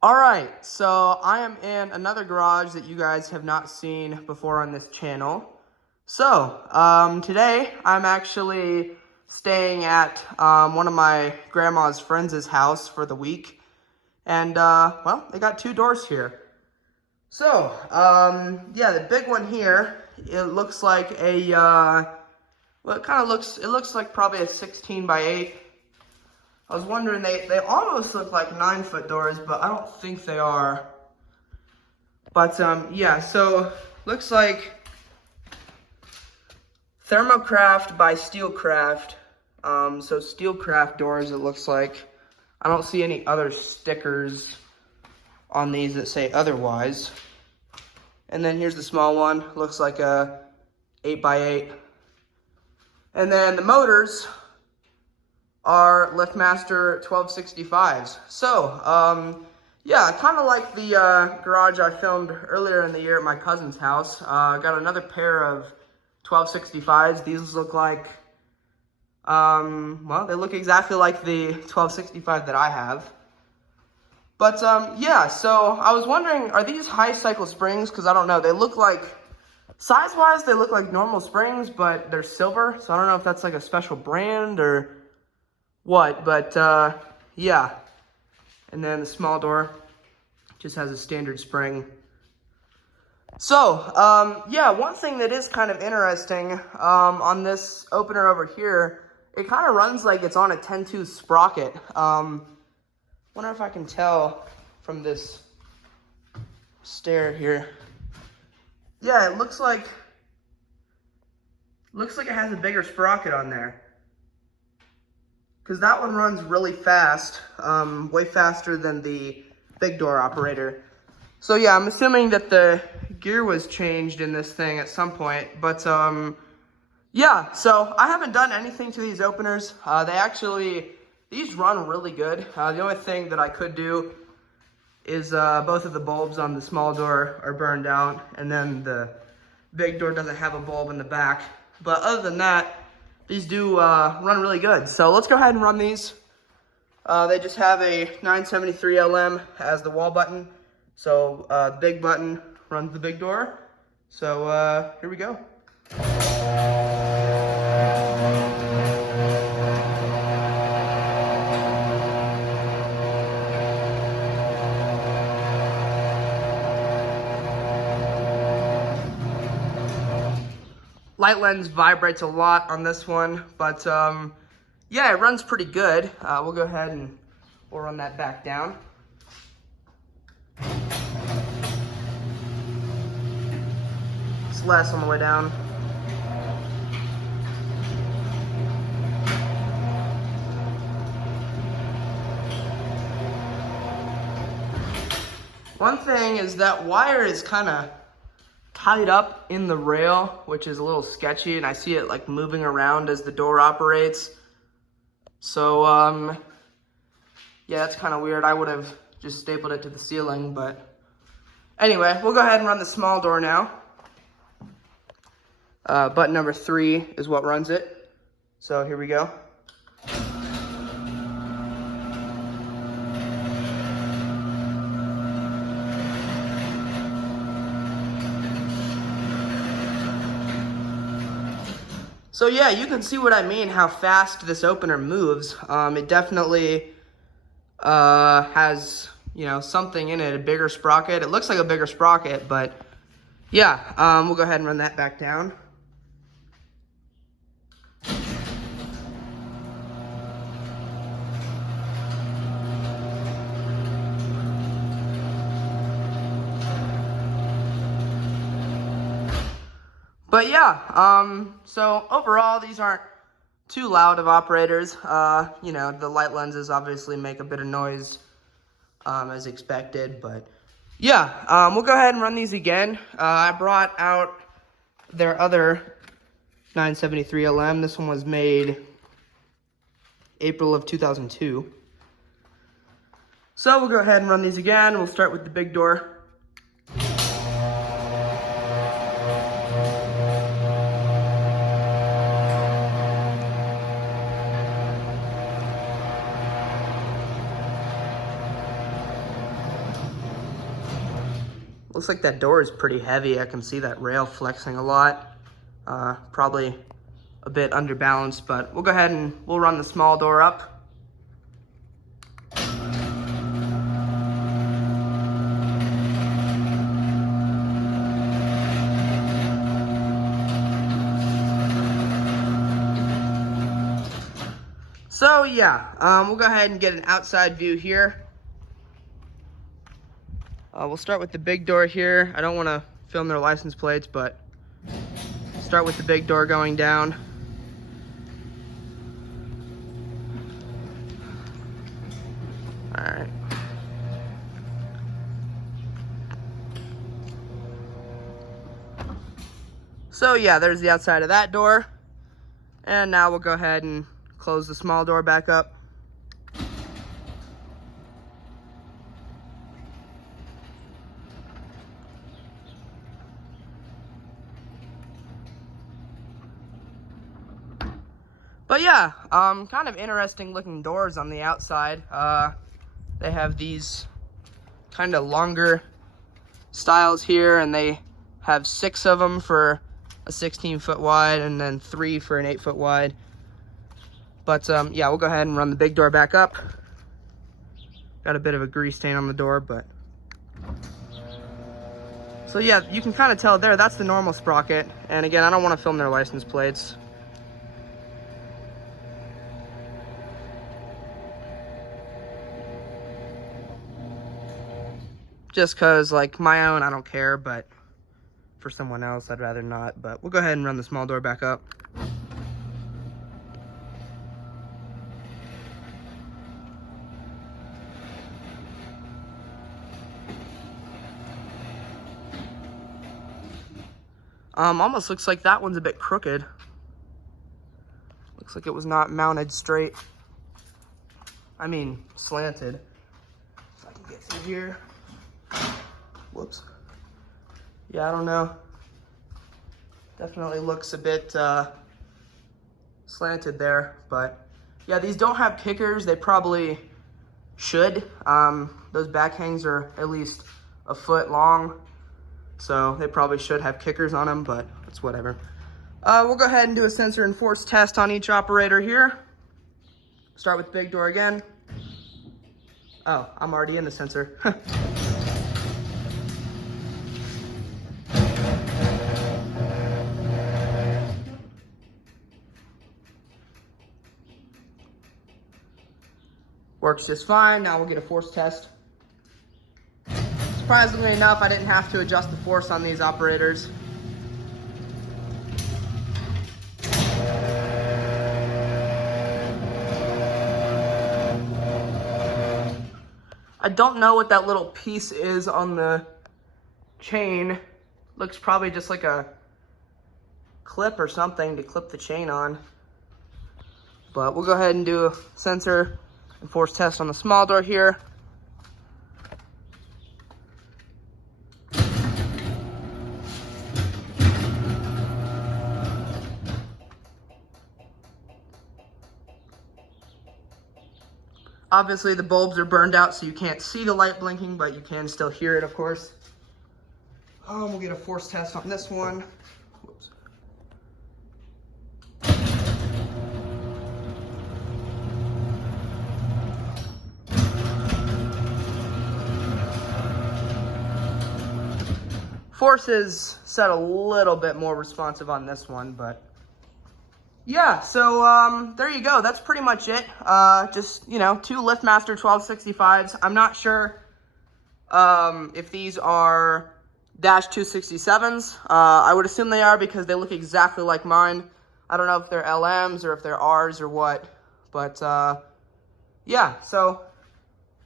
All right, so I am in another garage that you guys have not seen before on this channel. So, today I'm actually staying at one of my grandma's friends' house for the week. And, well, they got two doors here. So, yeah, the big one here, it looks like a, well, it looks like probably a 16 by 8. I was wondering, they almost look like 9-foot doors, but I don't think they are. But, yeah, so, looks like Thermocraft by Steelcraft. So Steelcraft doors, it looks like. I don't see any other stickers on these that say otherwise. And then here's the small one. Looks like a 8 by 8. And then the motors are LiftMaster 1265s. So, yeah, kind of like the garage I filmed earlier in the year at my cousin's house. Got another pair of 1265s. These look like, well, they look exactly like the 1265 that I have. But, yeah, so I was wondering, are these high cycle springs? Because I don't know, they look like, size-wise, they look like normal springs, but they're silver. So I don't know if that's like a special brand or what, but, yeah. And then the small door just has a standard spring. So, yeah, one thing that is kind of interesting, on this opener over here, it kind of runs like it's on a 10-tooth sprocket. Wonder if I can tell from this stair here. Yeah, it looks like it has a bigger sprocket on there. Because that one runs really fast, way faster than the big door operator. So yeah, I'm assuming that the gear was changed in this thing at some point. But yeah, so I haven't done anything to these openers. These run really good. The only thing that I could do is both of the bulbs on the small door are burned out. And then the big door doesn't have a bulb in the back. But other than that, these do run really good. So let's go ahead and run these. They just have a 973 LM as the wall button. So the big button runs the big door. So here we go. Light lens vibrates a lot on this one, but yeah, it runs pretty good. We'll go ahead and we'll run that back down. It's less on the way down. One thing is that wire is kind of tied up in the rail, which is a little sketchy, and I see it like moving around as the door operates. So, yeah, that's kind of weird. I would have just stapled it to the ceiling, but anyway, we'll go ahead and run the small door now. Button number 3 is what runs it. So here we go. So yeah, you can see what I mean, how fast this opener moves. It definitely has, you know, something in it, a bigger sprocket. It looks like a bigger sprocket, but yeah, we'll go ahead and run that back down. But yeah, so overall, these aren't too loud of operators. You know, the light lenses obviously make a bit of noise, as expected, but yeah, we'll go ahead and run these again. I brought out their other 973 LM. This one was made April of 2002. So we'll go ahead and run these again. We'll start with the big door. Looks like that door is pretty heavy. I can see that rail flexing a lot. Probably a bit underbalanced, but we'll go ahead and we'll run the small door up. So yeah, we'll go ahead and get an outside view here. We'll start with the big door here. I don't want to film their license plates, but start with the big door going down. All right. So yeah, there's the outside of that door. And now we'll go ahead and close the small door back up. But yeah, kind of interesting looking doors on the outside. They have these kind of longer styles here, and they have 6 of them for a 16-foot wide and then 3 for an 8-foot wide. But yeah, we'll go ahead and run the big door back up. Got a bit of a grease stain on the door, but so yeah, you can kind of tell there, that's the normal sprocket. And again, I don't want to film their license plates. Just because, like, my own, I don't care, but for someone else, I'd rather not. But we'll go ahead and run the small door back up. Almost looks like that one's a bit crooked. Looks like it was not mounted straight. I mean, slanted. If I can get through here. Whoops. Yeah, I don't know. Definitely looks a bit slanted there, but yeah, these don't have kickers. They probably should. Those back hangs are at least a foot long, so they probably should have kickers on them, but it's whatever. We'll go ahead and do a sensor and force test on each operator here. Start with the big door again. Oh, I'm already in the sensor. Works just fine. Now we'll get a force test. Surprisingly enough, I didn't have to adjust the force on these operators. I don't know what that little piece is on the chain. Looks probably just like a clip or something to clip the chain on. But we'll go ahead and do a sensor and force test on the small door here. Obviously the bulbs are burned out, so you can't see the light blinking, but you can still hear it, of course. We'll get a force test on this one. Whoops. Force is set a little bit more responsive on this one, but yeah, so there you go. That's pretty much it. Just, you know, 2 LiftMaster 1265s. I'm not sure if these are -267s. I would assume they are because they look exactly like mine. I don't know if they're LMs or if they're Rs or what, but yeah, so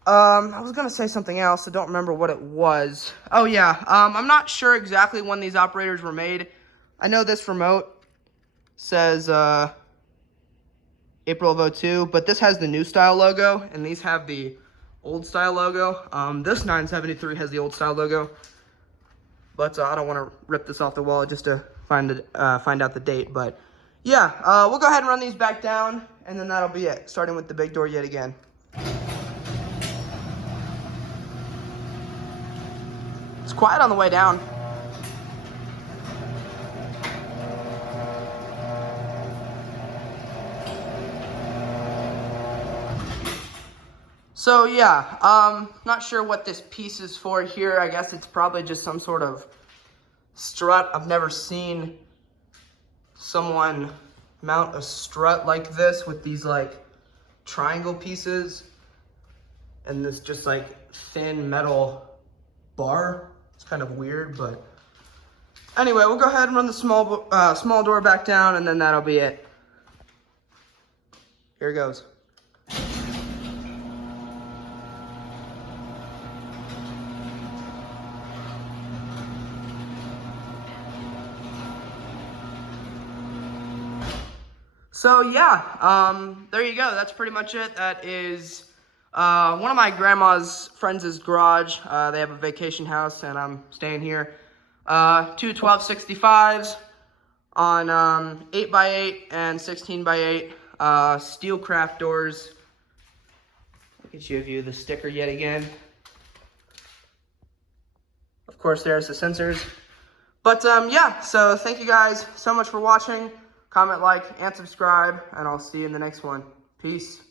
I was going to say something else. I don't remember what it was. Oh, yeah. I'm not sure exactly when these operators were made. I know this remote says April of 2002, but this has the new style logo, and these have the old style logo. This 973 has the old style logo, but I don't want to rip this off the wall just to find out the date. But yeah, we'll go ahead and run these back down, and then that'll be it, starting with the big door yet again. It's quiet on the way down. So yeah, not sure what this piece is for here. I guess it's probably just some sort of strut. I've never seen someone mount a strut like this with these like triangle pieces and this just like thin metal bar. It's kind of weird, but anyway, we'll go ahead and run the small door back down, and then that'll be it. Here it goes. So yeah, there you go. That's pretty much it. That is one of my grandma's friends' garage. They have a vacation house, and I'm staying here. Two 1265s on 8x8 and 16x8 Steelcraft doors. I'll get you a view of the sticker yet again. Of course, there's the sensors. But yeah, so thank you guys so much for watching. Comment, like, and subscribe, and I'll see you in the next one. Peace.